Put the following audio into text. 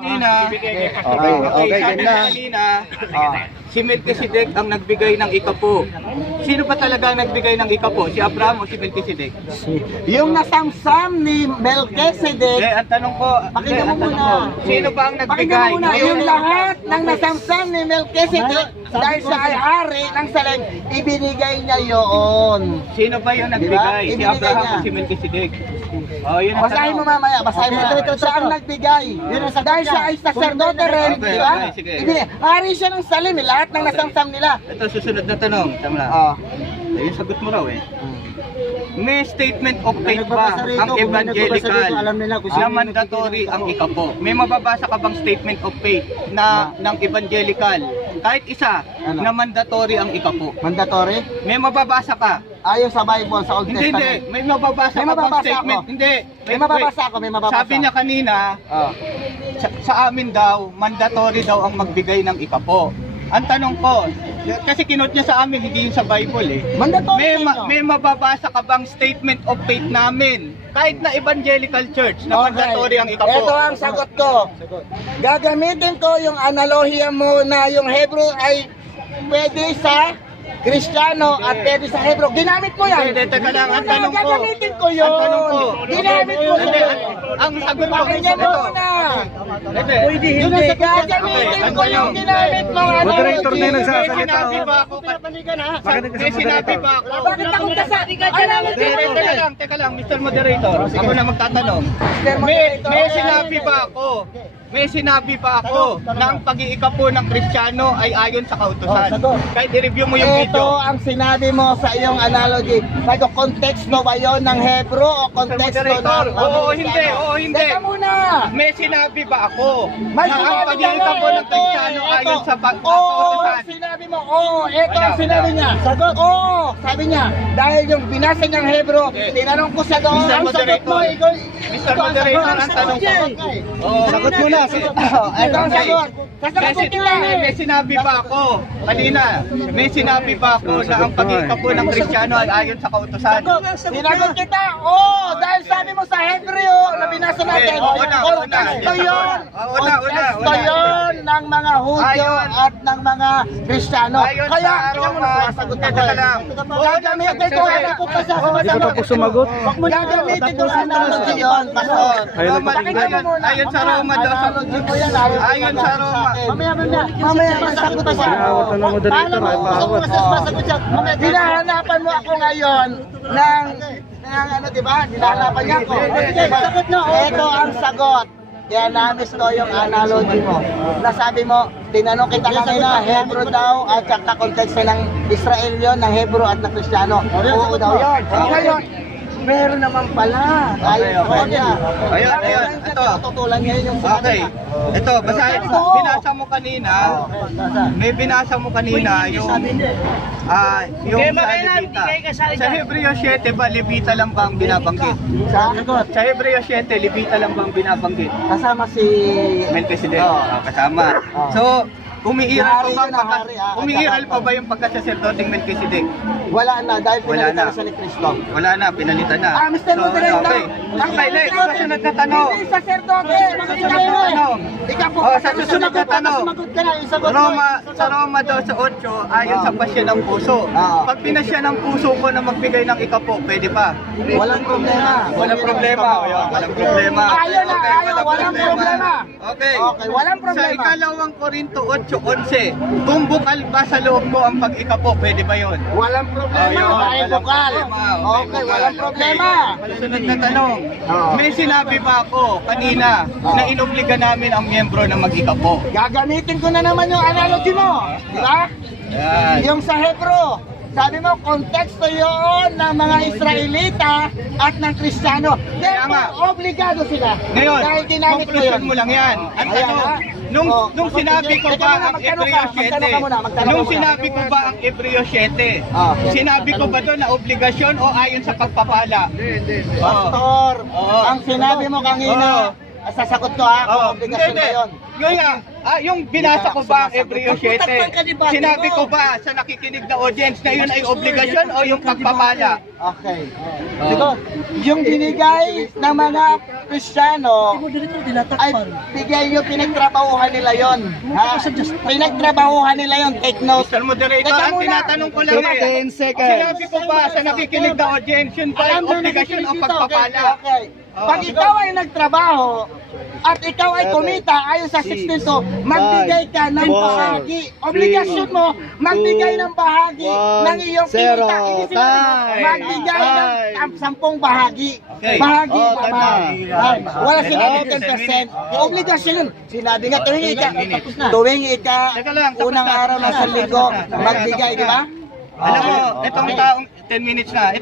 Kanina, Okay, sabi ganda. mo kanina, si Melchizedek ang nagbigay ng ikapo. Sino ba talaga ang nagbigay ng ikapo? Si Abraham o si Melchizedek? Yung nasamsam ni Melchizedek, Ang tanong ko, pakinggan mo ang tanong muna. ko, sino ba ang pakinggan nagbigay? mo muna, yung lahat ng nasamsam ni Melchizedek, dahil siya ay hari ng Salem, ibinigay niya yun. Sino ba yung nagbigay? Si Ibinigay Abraham niya. o si Melchizedek? Oh, yun ang Basahin mo tanong. mamaya, basahin mo. Siya ang nagbigay. Dahil siya ay sacerdote rin, Okay, di ba? okay, sige. Hari siya ng Salem, lahat ng nasamsam nila. Ito, susunod na tanong. Tama na. Yung sagot mo raw eh. May statement of faith ba ang evangelical na mandatory ang ikapo? May mababasa ka bang statement of faith na ng evangelical? Kahit isa na mandatory ang ikapo. Mandatory? May mababasa ka? Ayon sa Bible, sa Old Hindi, hindi. Testament. May mababasa May ka bang mababasa statement? ako. Hindi. May mababasa ako, may mababasa. Sabi niya kanina, sa amin daw, mandatory daw ang magbigay ng ikapo. Ang tanong ko, kasi kinot niya sa amin, hindi yun sa Bible eh. Mandatory May, sa inyo. may mababasa ka bang statement of faith namin? Kahit na evangelical church, na mandatory ang ikapo. Ito ang sagot ko. Gagamitin ko yung analohiya mo na yung Hebrew ay pwede sa Kristiyano at pwede sa Hebrew. Ginamit mo yan. Hindi, teka lang, ang tanong ko. Gagamitin ko yun. Ang tanong ko. Ginamit mo Hindi, yun. ang sagot ko. Pakinggan mo na. Hindi. Yun ang gagamitin ko yung ginamit mo. Moderator na yung May nagsasalita. sinabi ba ako? May sinabi ba ako? Bakit akong kasabi ka dyan? Teka lang, Mr. Moderator. Ako na magtatanong. Moderator. May sinabi ba ako? May sinabi ba ako na ang pag-iikapo ng Kristiyano ay ayon sa kautusan? Kahit i-review mo yung Ito video. ang sinabi mo sa iyong analogy. Sabi ko, konteksto ba yun ng Hebrew o konteksto ng Moderator, oo, hindi, Kristiyano? oo, hindi. Teka muna. May sinabi ba ako May na ang sinabi ka pag-iikapo nga, ng Kristiyano ito. ayon sa Oo, kautusan? sinabi mo, oo, ito ang Wala, sinabi wala. niya. Sagot, oo, sabi niya, dahil yung binasa niyang Hebrew, Okay. tinanong ko sa doon, Mr. ang sagot mo, Moderator. ikaw, Mr. Moderator, ang tanong ko. Oo. Sagot mo na, ito ang sagot. Sasagot kita. May sinabi ba ako kanina? May sinabi ba ako na ang pag-iikapo ng Kristiyano ay ayon sa kautusan? Sinagot kita, oo, dahil sabi mo sa Hebrew, na binasa natin, Okay, una. konteksto yun. Una. Konteksto yun ng mga Hudyo Ayon. at ng mga Kristiyano. Ayon Kaya, sa tingnan mo Roma, na sasagot ako. teka lang. Gagamitin ko, Hindi ko tapos sumagot. gagamitin ko sa analogy yun, Pastor. Ayaw na Pakinggan mo muna. Ayon sa Roma daw. Analogy mo yan, Ayon sa Roma. Mamaya masagot ko siya. Sinawat na ng moderator, ay paawat. Hinahanapan mo ako ngayon ng ano, di ba? Hinahanapan niya ako. Sagot na. Ito ang sagot. Kaya na-miss ko yung analogy mo. Nasabi mo, tinanong kita kanina, Hebrew daw at saka konteksto ng Israel yon, ng Hebrew at ng Kristiyano. Oo daw yun. Ngayon, meron naman pala. Ayun sa kanya. Ayun. Ito. Tutulan ngayon yung sinabi Okay. niya. Ito, basahin. Binasa mo kanina. May binasa mo kanina yung yung sa Levita. Sa Hebreo 7 ba Levita lang ba ang binabanggit? Sa Hebreo 7 Levita lang ba ang binabanggit? Kasama si Melchizedek. Oo. Kasama. So, umiiral pa ba Hari yun, hari, umiiral pa ba yung pagkasaserdoteng Melchizedek? wala na dahil Wala pinalitan na. siya ni Kristo. Wala na, pinalitan na. Mr. Moderator. Okay. Okay, next. Susunod na tanong. Hindi sacerdote. Susunod na tanong. Ikaw po. Oh, sa susunod na tanong. Sumagot ka na. Yung sagot mo. Sa Roma daw sa 8, ayon sa pasya ng puso. Pag pinasya ng puso ko na magbigay ng ikapo, pwede pa? Walang problema. Walang problema. Walang problema. Ayaw na, Okay, ayaw. Walang problema. Okay. Okay, walang Sa problema. ikalawang Korinto 8:11, kung bukal ba sa loob mo ang pag-ikapo, pwede ba yun? Walang problema. Ayun, Dahil walang bukal. problema. Okay, walang problema. Susunod na tanong. Oo. May sinabi ba ako kanina na inobliga namin ang miyembro na mag-ikapo? Gagamitin ko na naman yung analogy mo. Di ba? Yan. Yung sa Hebro. Sabi mo, konteksto yun ng mga Israelita at ng Kristiyano. Kaya nga. Therefore, obligado sila. Ngayon, Dahil ginamit mo yun. conclusion mo lang yan. Ang Ayan, tanong, ha? nung sinabi ko Teka ba muna, ang magtanong Hebreo ka, magtanong ka muna, 7, magtanong nung ka muna. sinabi ko ba ang Hebreo 7, Ah. sinabi ko ba doon na obligasyon o ayon sa pagpapala? Pastor, Oo. ang sinabi mo kanina, sasagot ko ha, kung Oo. obligasyon Hindi, na yun. Ngayon, Yung binasa ko ba Hebreo 7? Sinabi ko ba sa nakikinig na audience na yun ay obligasyon o yung pagpapala? Okay. Siguro, yung binigay ng mga Kristiyano ay bigay yung pinagtrabahuhan nila yon. Ha? Pinagtrabahuhan nila yon. Take note. Mr. Moderator, ang tinatanong ko lang 10 seconds. Sinabi ko ba sa nakikinig na audience yun ba ay obligasyon o pagpapala? Okay. Pag ikaw ay nagtrabaho at ikaw ay kumita ayon sa 62, magbigay ka ng bahagi. Obligasyon mo, magbigay ng bahagi ng iyong kinita. Inisip mo, magbigay ng 10 bahagi. Bahagi, bahagi. Wala sinabi 10%. Obligasyon yun. Sinabi nga, tuwing ika, unang araw ng Sanlinggo, magbigay, di ba? Alam mo, itong taong 10 minutes na,